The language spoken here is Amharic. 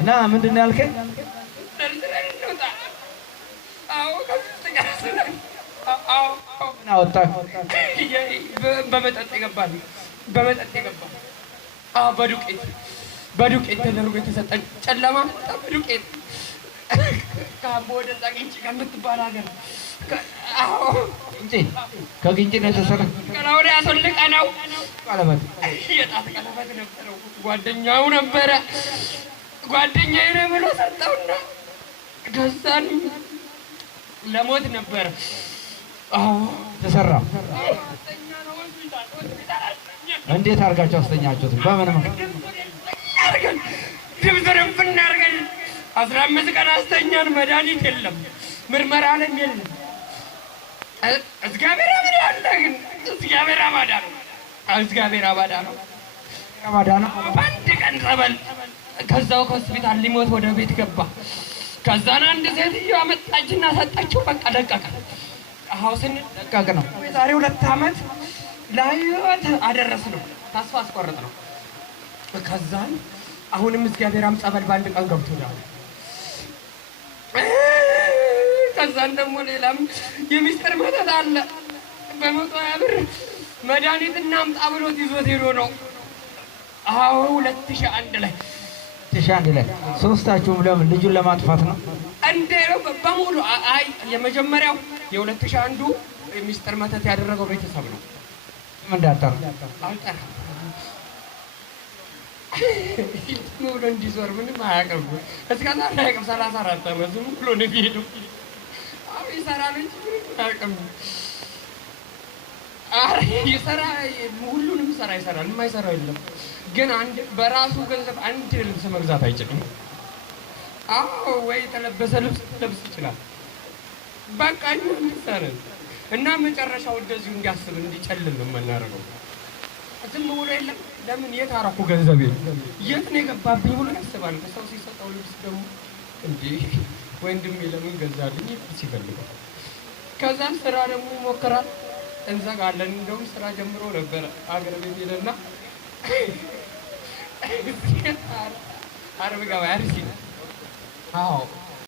እና ምንድን ነው ያልከኝ? አወጣህ? በመጠጥ ይገባል። በዱቄት ተደርጎ የተሰጠን ጨለማ በዱቄት ከአቦ ወደዛ ግንጭ ከምትባል ሀገር ከግንጭ ነው የተሰራ። ቀላውላ ያስወልቀ ነው ቀለበት የጣት ቀለበት ነበረው። ጓደኛው ነበረ። ጓደኛዬ ነው ብሎ ሰጠውና ከዛን ለሞት ነበረ። ተሰራ። እንዴት አድርጋችሁ አስተኛችሁት? በምን አድርገን ድብድብ እናድርገን 15 ቀን አስተኛን። መድኃኒት የለም፣ ምርመራ ዓለም የለም። እግዚአብሔር አባዳ አለ። ግን እግዚአብሔር አባዳ ነው። እግዚአብሔር አባዳ ነው። በአንድ ቀን ጸበል ከዛው ከሆስፒታል ሊሞት ወደ ቤት ገባ። ከዛን አንድ ሴትዮ አመጣችና ሰጣችው። በቃ ደቀቀ። ሀውስን ደቀቅ ነው። የዛሬ 2 ዓመት ለህይወት አደረስ ነው። ተስፋ አስቆርጥ ነው። ከዛን አሁንም እግዚአብሔር ጸበል በአንድ ቀን ገብቶናል። ከዛን ደግሞ ሌላም የሚስጥር መተት አለ። በ120 ብር መድኃኒት እናምጣ ብሎት ይዞት ሄዶ ነው። 2001 ላይ ሶስታችሁም ለምን ልጁን ለማጥፋት ነው እንዴ? በሙሉ አይ የመጀመሪያው የ2001 የሚስጥር መተት ያደረገው ቤተሰብ ነው። ምን እንዳጣራ አልጠራ ብሎ እንዲዞር ምንም አያውቅም። እስከዛ አያውቅም። 34 ዓመት ዝም ብሎ ነው የሚሄደው። አሁን ይሰራል እንጂ አያውቅም። ይሰራ ሁሉንም ይሰራል። የማይሰራው የለም። ግን አንድ በራሱ ገንዘብ አንድ ልብስ መግዛት አይችልም። ወይ የተለበሰ ልብስ ለብስ ይችላል። በቃ እንሰራ እና መጨረሻው እንደዚሁ እንዲያስብ እንዲጨልም ነው የምናደርገው። ዝም ብሎ የለም። ለምን የት አደረኩ ገንዘብ የት ነው የገባብኝ ብሎ ያስባል። ሰው ሲሰጠው ልብስ ደግሞ እንዴ ወንድሜ ለምን ገዛልኝ ሲፈልገው። ከዛም ስራ ደግሞ ይሞክራል። እንዘጋለን። እንደውም ስራ ጀምሮ ነበረ አገር ቤት ሄደና አረብ ገበያ አርሲ